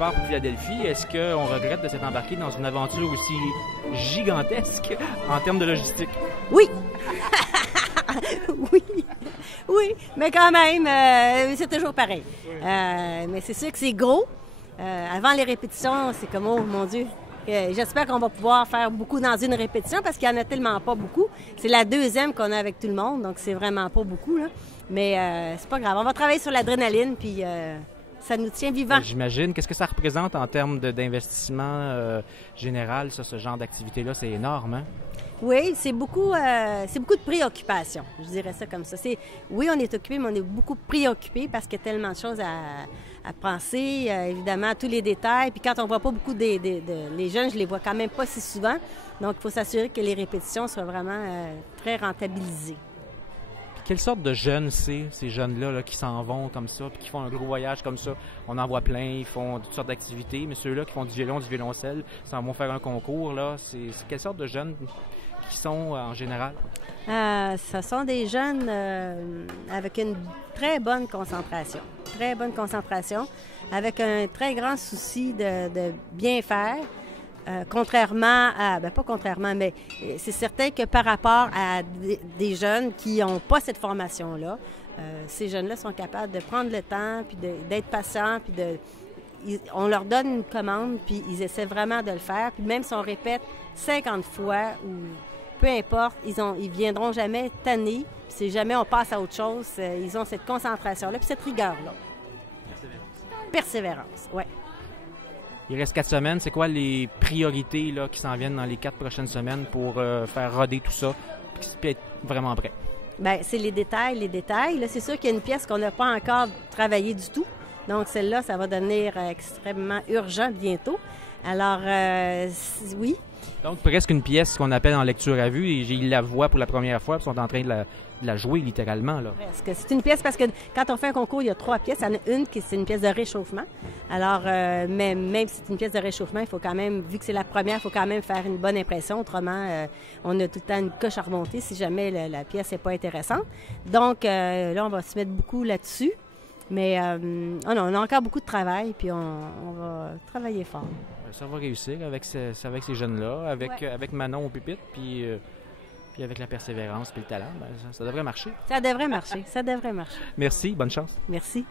part pour Philadelphie. Est-ce qu'on regrette de s'être embarqué dans une aventure aussi gigantesque en termes de logistique? Oui! Oui! Oui, mais quand même, c'est toujours pareil. Mais c'est sûr que c'est gros. Avant les répétitions, c'est comme, oh mon Dieu, j'espère qu'on va pouvoir faire beaucoup dans une répétition parce qu'il n'y en a tellement pas beaucoup. C'est la deuxième qu'on a avec tout le monde, donc c'est vraiment pas beaucoup, là. Mais c'est pas grave. On va travailler sur l'adrénaline, puis ça nous tient vivants. J'imagine. Qu'est-ce que ça représente en termes d'investissement général, ça, ce genre d'activité-là? C'est énorme, hein? Oui, c'est beaucoup de préoccupation. Je dirais ça comme ça. Oui, on est occupé, mais on est beaucoup préoccupé parce qu'il y a tellement de choses à penser, évidemment, à tous les détails. Puis quand on voit pas beaucoup les jeunes, je les vois quand même pas si souvent. Donc, il faut s'assurer que les répétitions soient vraiment très rentabilisées. Puis quelle sorte de jeunes c'est, ces jeunes-là là, qui s'en vont comme ça, puis qui font un gros voyage comme ça? On en voit plein, ils font toutes sortes d'activités, mais ceux-là qui font du violon, du violoncelle, s'en vont faire un concours, là, c'est quelle sorte de jeunes qui sont en général? Ce sont des jeunes avec une très bonne concentration. Très bonne concentration, avec un très grand souci de bien faire. Contrairement à... pas contrairement, mais c'est certain que par rapport à des jeunes qui n'ont pas cette formation-là, ces jeunes-là sont capables de prendre le temps, puis d'être patients, puis on leur donne une commande, puis ils essaient vraiment de le faire. Puis même si on répète 50 fois ou peu importe, ils viendront jamais tannés. Puis si jamais on passe à autre chose, ils ont cette concentration-là, puis cette rigueur-là. Persévérance, oui. Il reste 4 semaines. C'est quoi les priorités là, qui s'en viennent dans les 4 prochaines semaines pour faire roder tout ça puis être vraiment prêt? Bien, c'est les détails, les détails. Là, c'est sûr qu'il y a une pièce qu'on n'a pas encore travaillée du tout. Donc, celle-là, ça va devenir extrêmement urgent bientôt. Alors, oui. Donc, presque une pièce qu'on appelle en lecture à vue, et ils la voient pour la première fois, puis sont en train de la jouer littéralement, là. Presque. C'est une pièce parce que quand on fait un concours, il y a 3 pièces. Il y en a une qui c'est une pièce de réchauffement. Alors, même si c'est une pièce de réchauffement, il faut quand même, vu que c'est la première, il faut quand même faire une bonne impression. Autrement, on a tout le temps une coche à remonter si jamais la pièce n'est pas intéressante. Donc, là, on va se mettre beaucoup là-dessus. Mais on a encore beaucoup de travail, puis on va travailler fort. Ça va réussir avec ces jeunes-là, avec Manon au pupitre, puis avec la persévérance puis le talent. Ça devrait marcher. Ça devrait marcher, ça devrait marcher. Merci, bonne chance. Merci.